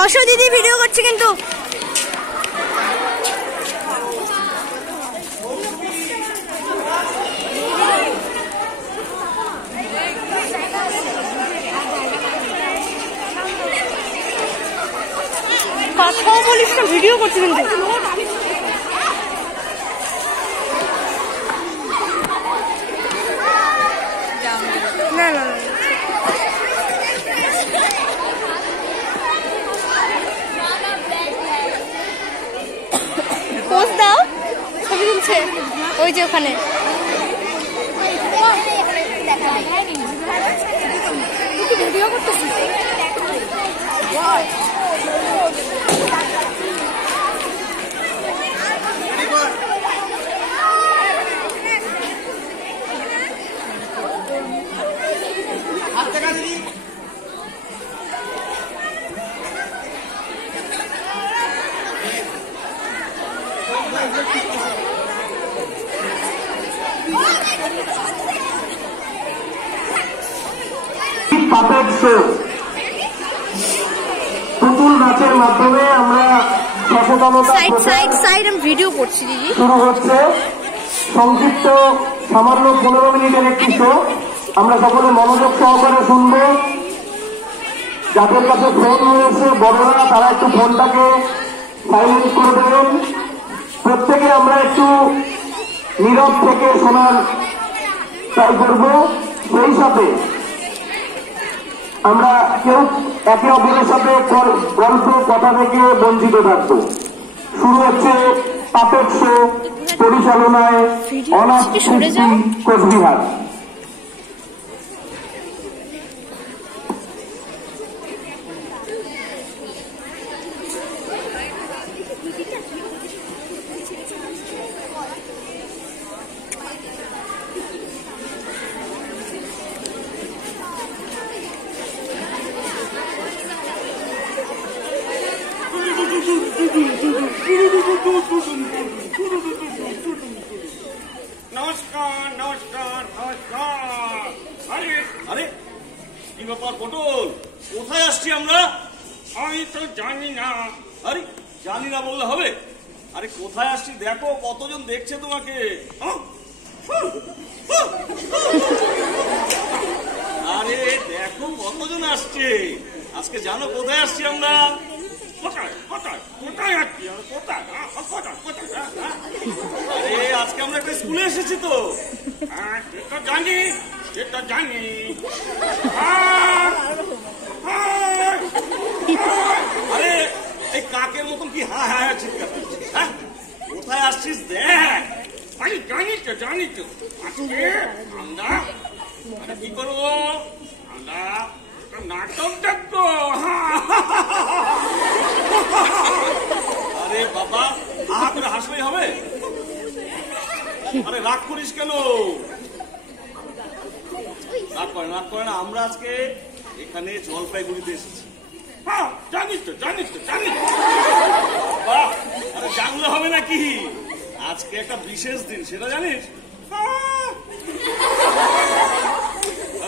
বসো দিদি, ভিডিও করছি কিন্তু। কথা বলিস না, ভিডিও করছি কিন্তু। না না পোজ দাও, ছবি তুলছে ওই যে ওখানে। ভিডিও করতেছি। পুতুল নাচের মাধ্যমে আমরা সচেতনতা ভিডিও করছি দিদি। শুরু হচ্ছে সংক্ষিপ্ত সামান্য 15 মিনিটের একটি শো। আমরা সকলে মনোযোগ সহকারে শুনবো। যাদের কাছে ফোন রয়েছে বড়রা, তারা একটু ফোনটাকে সাইলেন্ট করে দেবেন। প্রত্যেকে আমরা একটু নীরব থেকে শোনার ট্রাই করব। সেই সাথে আমরা কেউ একে অপরের সাথে গল্প কথা থেকে বঞ্চিত থাকবো। শুরু হচ্ছে পাপেট শো, পরিচালনায় অনাথ শিল্পী কোচবিহার। নমস্কার নমস্কার নমস্কার। আরে আরে কি ব্যাপার পটল, কোথায় আসছি আমরা? আমি তো জানি না। আরে জানি না বললে হবে? আরে কোথায় আসছি দেখো, কতজন দেখছে তোমাকে। আরে দেখো কতজন আসছে। আজকে জানো কোথায় আসছি আমরা? কোথায় কোথায় কোথায় আসছি? কোথায় কোথায় কোথায়? আরে আজকে আমরা একটা স্কুলে এসেছি তো। সেটা জানি, সেটা জানি। আরে এই কাকের মতন কি হ্যাঁ হ্যাঁ চিৎকার করছিস? হ্যাঁ কোথায় আসছিস দেখ। আরে জানি তো জানি তো। আজকে আমরা কি করবো? আমরা নাটক দেখবো। আরে বাবা, আহা করে হাসলেই হবে? আরে রাগ করিস কেন? রাগ করে না। আমরা আজকে এখানে জলপাইগুড়িতে এসেছি। হ্যাঁ জানিস তো জানিস তো জানিস। বাহ, আরে জানলে হবে নাকি? আজকে একটা বিশেষ দিন, সেটা জানিস?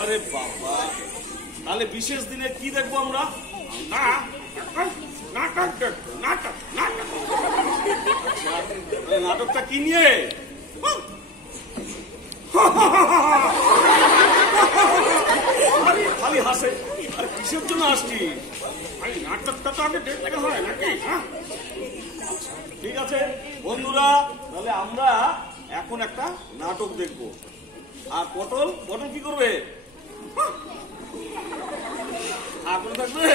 আরে বাবা, তাহলে বিশেষ দিনে কি দেখবো আমরা? না নাটক দেখবো। নাটক নাটক নাটকটা কি নিয়ে? খালি হাসে। আর কিসের জন্য আসছি? নাটকটা তো আগে দেখতে হয় নাকি? ঠিক আছে বন্ধুরা, তাহলে আমরা এখন একটা নাটক দেখবো। আর পটল পটল কি করবে? করে থাকবে।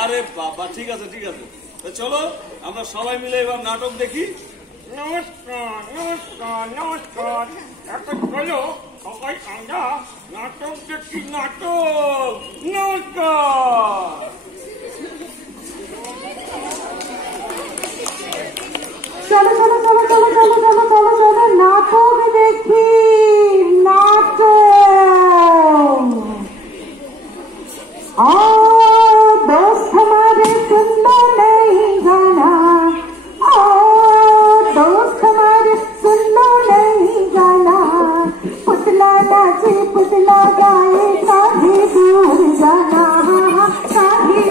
আরে বাবা, ঠিক আছে ঠিক আছে, চলো আমরা সবাই মিলে এবার নাটক দেখি। নমস্কার নমস্কার নমস্কার। এখন চলো সবাই আমরা নাটক দেখি। নাটক নমস্কার। চলো চলো চলো চলো চলো চলো চলো চলো নাটক দেখি। নাটক दोस्त हमारे सुनना नहीं गाना। दोस्त हमारे सुनना नहीं गाना। पुतला नाचे पुतला गाए, काहे दूर जाना, काहे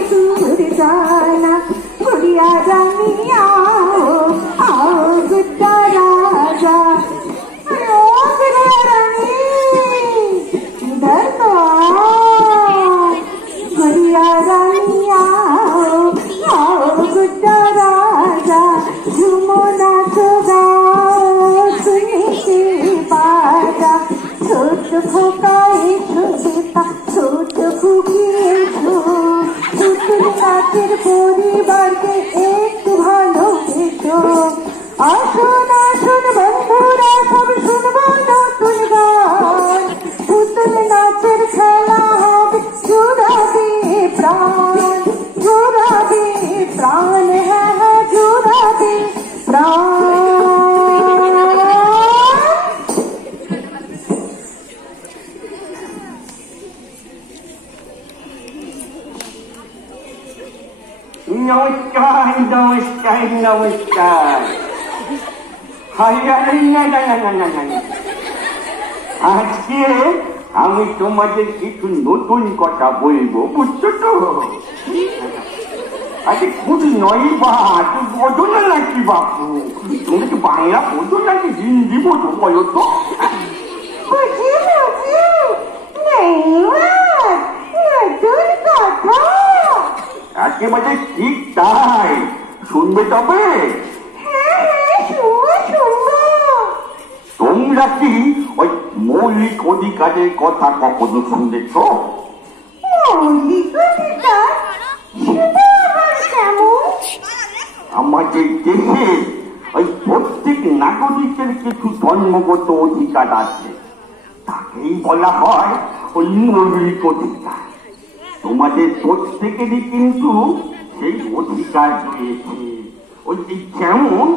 নমস্কার নমস্কার নমস্কার। আজকে আমি তোমাদের কিছু নতুন কথা বলবো, বুঝছো তো? আরে খুব নয় বা তুই বোঝো না নাকি বাপু? তুমি কি বাংলা বোঝো নাকি হিন্দি বোঝো বলো তো? বুঝি বুঝি নতুন কথা। একেবারে ঠিক তাই, শুনবে তবে? হ্যাঁ হ্যাঁ শুনবো শুনবো। তোমরা কি ওই মৌলিক অধিকারের কথা কখনো শুনেছ? মৌলিক অধিকার সেটা আবার কেমন? আমাদের দেশে ওই প্রত্যেক নাগরিকের কিছু জন্মগত অধিকার আছে, তাকেই বলা হয় ওই মৌলিক অধিকার। তোমাদের প্রত্যেকেরই কিন্তু সেই অধিকার রয়েছে। ওই যেমন